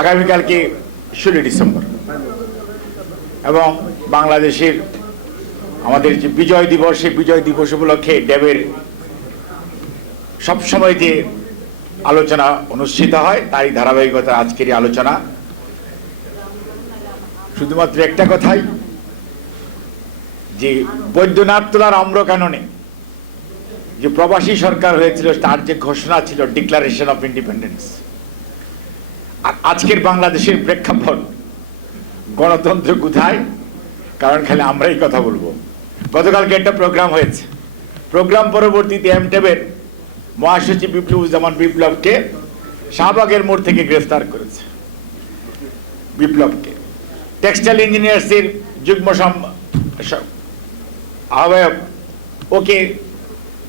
আগামীকালকে 16 ডিসেম্বর এবং বাংলাদেশের আমাদের যে বিজয় দিবস, সেই বিজয় দিবস উপলক্ষে ড্যাবের সবসময় যে আলোচনা অনুষ্ঠিত হয় তারই ধারাবাহিকতা আজকেরই আলোচনা। শুধুমাত্র একটা কথাই, যে বৈদ্যনাথতলার আম্রকাননে যে প্রবাসী সরকার হয়েছিল তার যে ঘোষণা ছিল ডিক্লারেশন অফ ইন্ডিপেন্ডেন্স, আর আজকের বাংলাদেশের প্রেক্ষাপট গণতন্ত্র কোথায়? কারণ খালি আমরাই কথা বলবো। গতকালকে একটা প্রোগ্রাম হয়েছে, প্রোগ্রাম পরবর্তীতে এমটেবের মহাসচিব বিপ্লবুজ্জামান বিপ্লবকে শাহবাগের মোড় থেকে গ্রেফতার করেছে। বিপ্লবকে টেক্সটাইল ইঞ্জিনিয়ার্সের যুগ্ম আহ্বায়ক ওকে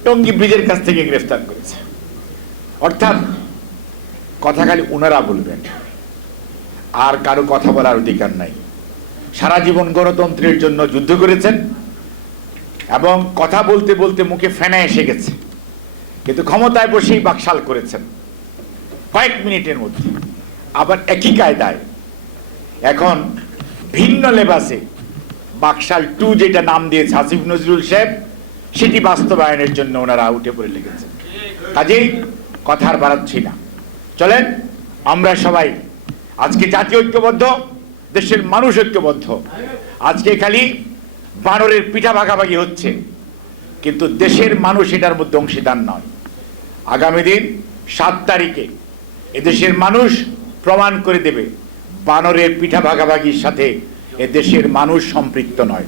টঙ্গী ব্রিজের কাছ থেকে গ্রেফতার করেছে। অর্থাৎ কথা খালি ওনারা বলবেন, আর কারো কথা বলার অধিকার নাই। সারা জীবন গণতন্ত্রের জন্য যুদ্ধ করেছেন এবং কথা বলতে বলতে মুখে ফেনা এসে গেছে, কিন্তু ক্ষমতায় বসেই বাকশাল করেছেন কয়েক মিনিটের মধ্যে। আবার একই কায়দায় এখন ভিন্ন লেবাসে বাকশাল 2 যেটা নাম দিয়েছে আসিফ নজরুল সাহেব, সেটি বাস্তবায়নের জন্য ওনারা উঠে পড়ে লেগেছেন। কাজেই কথার বাড়াচ্ছি না, চলেন আমরা সবাই আজকে জাতীয় ঐক্যবদ্ধ, দেশের মানুষ ঐক্যবদ্ধ। আজকে খালি বানরের পিঠা ভাগাভাগি হচ্ছে, কিন্তু দেশের মানুষ এটার মধ্যে অংশীদার নয়। আগামী দিন 7 তারিখে এদেশের মানুষ প্রমাণ করে দেবে বানরের পিঠা ভাগাভাগির সাথে এদেশের মানুষ সম্পৃক্ত নয়।